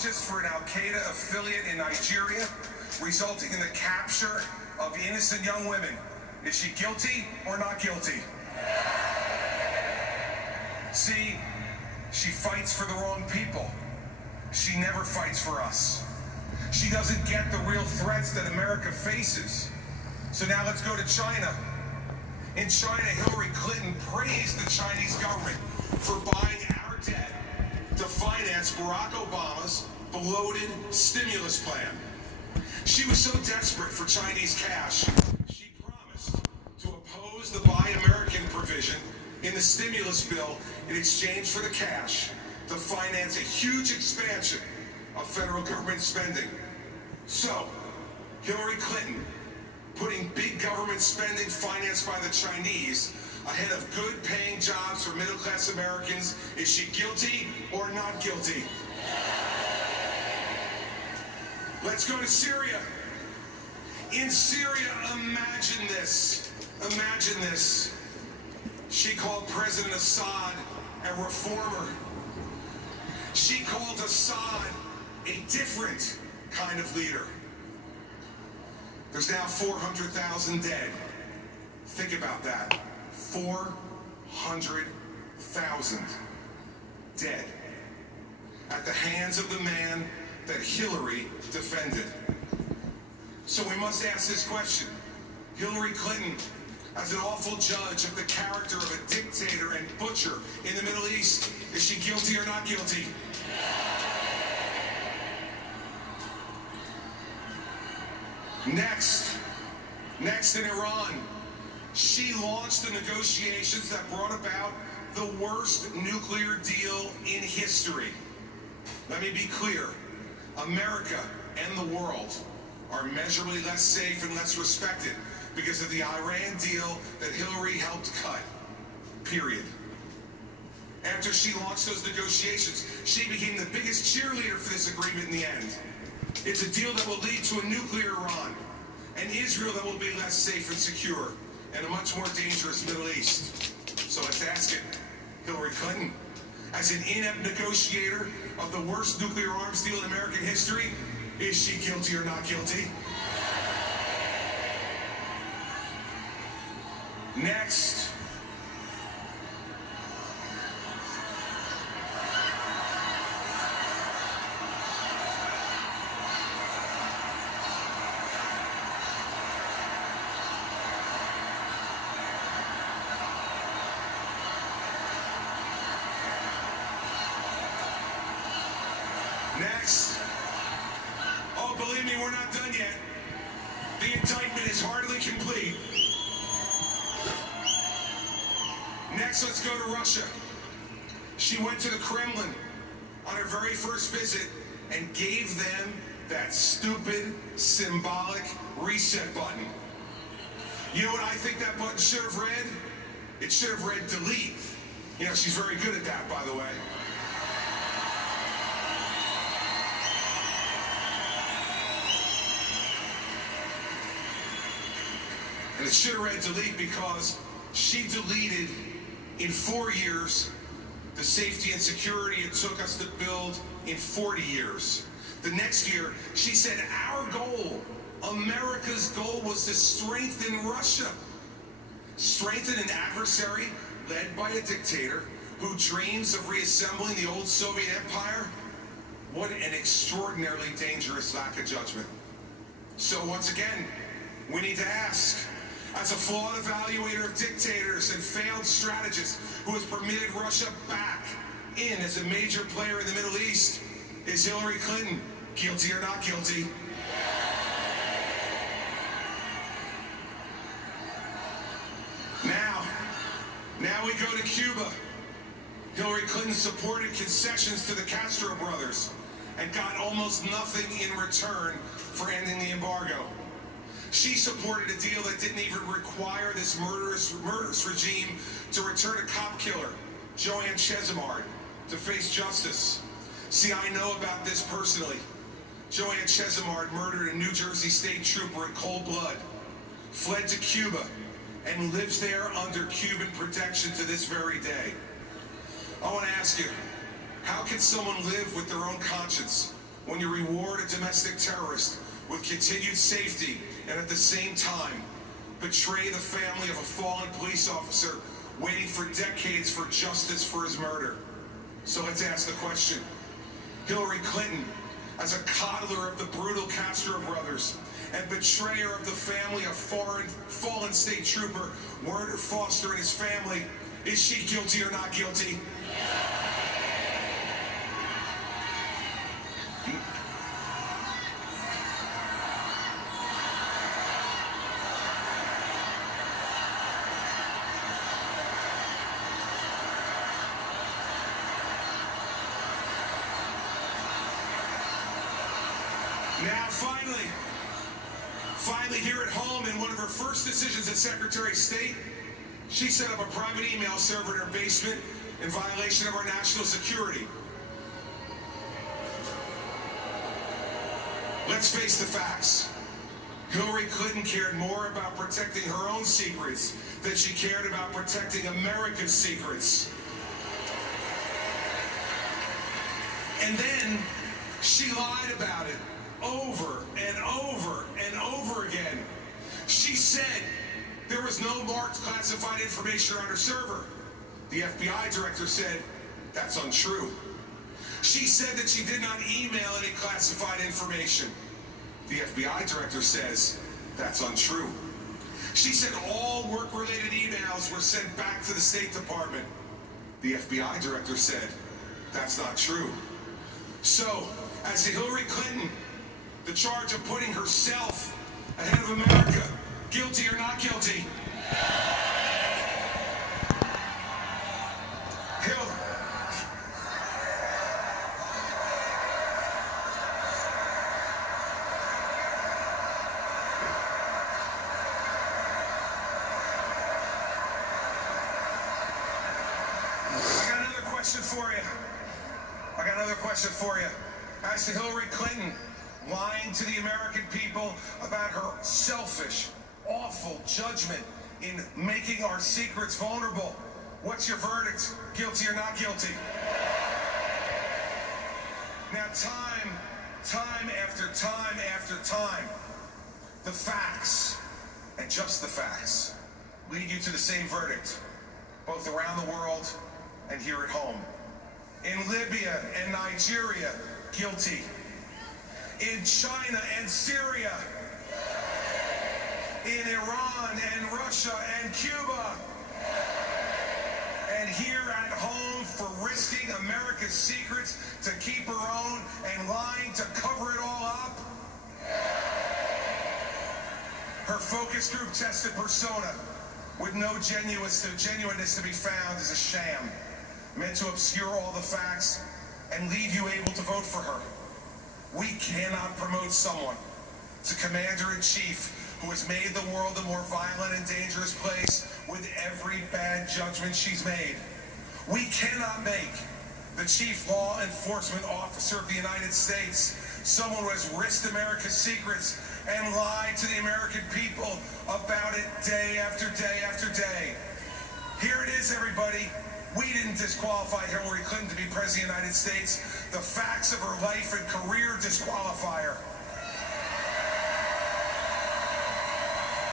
lodges for an Al-Qaeda affiliate in Nigeria, resulting in the capture of innocent young women. Is she guilty or not guilty? See, she fights for the wrong people. She never fights for us. She doesn't get the real threats that America faces. So now let's go to China. In China, Hillary Clinton praised the Chinese government for buying our debt to finance Barack Obama's bloated stimulus plan. She was so desperate for Chinese cash, she promised to oppose the Buy American provision in the stimulus bill in exchange for the cash to finance a huge expansion of federal government spending. So, Hillary Clinton, putting big government spending financed by the Chinese ahead of good-paying jobs for middle-class Americans, is she guilty or not guilty? Let's go to Syria. In Syria, imagine this. Imagine this. She called President Assad a reformer. She called Assad a different kind of leader. There's now 400,000 dead. Think about that. 400,000 dead at the hands of the man that Hillary defended. So we must ask this question. Hillary Clinton, as an awful judge of the character of a dictator and butcher in the Middle East, is she guilty or not guilty? Next in Iran, she launched the negotiations that brought about the worst nuclear deal in history. Let me be clear, America and the world are measurably less safe and less respected because of the Iran deal that Hillary helped cut, period. After she launched those negotiations, she became the biggest cheerleader for this agreement in the end. It's a deal that will lead to a nuclear Iran, and Israel that will be less safe and secure, and a much more dangerous Middle East. So let's ask it, Hillary Clinton, as an inept negotiator of the worst nuclear arms deal in American history, is she guilty or not guilty? Next. Next. Oh, believe me, we're not done yet. The indictment is hardly complete. Next, let's go to Russia. She went to the Kremlin on her very first visit and gave them that stupid, symbolic reset button. You know what I think that button should have read? It should have read delete. You know, she's very good at that, by the way. And it should have read delete because she deleted in 4 years the safety and security it took us to build in 40 years. The next year, she said our goal, America's goal, was to strengthen Russia. Strengthen an adversary led by a dictator who dreams of reassembling the old Soviet empire? What an extraordinarily dangerous lack of judgment. So once again, we need to ask, as a flawed evaluator of dictators and failed strategist who has permitted Russia back in as a major player in the Middle East, is Hillary Clinton guilty or not guilty? Now we go to Cuba. Hillary Clinton supported concessions to the Castro brothers and got almost nothing in return for ending the embargo. She supported a deal that didn't even require this murderous regime to return a cop killer, Joanne Chesimard, to face justice. See, I know about this personally. Joanne Chesimard murdered a New Jersey state trooper in cold blood, fled to Cuba, and lives there under Cuban protection to this very day. I want to ask you, how can someone live with their own conscience when you reward a domestic terrorist with continued safety and at the same time betray the family of a fallen police officer waiting for decades for justice for his murder. So let's ask the question. Hillary Clinton, as a coddler of the brutal Castro brothers and betrayer of the family of fallen state trooper Werner Foster and his family, is she guilty or not guilty? Now, finally here at home, in one of her first decisions as Secretary of State, she set up a private email server in her basement in violation of our national security. Let's face the facts. Hillary Clinton cared more about protecting her own secrets than she cared about protecting America's secrets. And then she lied about it over and over and over again. She said there was no marked classified information on her server. The FBI director said that's untrue. She said that she did not email any classified information. The FBI director says that's untrue. She said all work-related emails were sent back to the State Department. The FBI director said that's not true. So, as to Hillary Clinton, the charge of putting herself ahead of America, guilty or not guilty? I got another question for you. As to Hillary Clinton lying to the American people about her selfish, awful judgment in making our secrets vulnerable, what's your verdict? Guilty or not guilty? Now, time after time, the facts, and just the facts, lead you to the same verdict, both around the world and here at home. In Libya and Nigeria, guilty. In China and Syria. In Iran and Russia and Cuba. And here at home for risking America's secrets to keep her own and lying to cover it all up. Her focus group tested persona with no genuineness to be found is a sham, meant to obscure all the facts and leave you able to vote for her. We cannot promote someone to commander-in-chief who has made the world a more violent and dangerous place with every bad judgment she's made. We cannot make the chief law enforcement officer of the United States someone who has risked America's secrets and lied to the American people about it day after day after day. Here it is, everybody. We didn't disqualify Hillary Clinton to be president of the United States. The facts of her life and career disqualify her.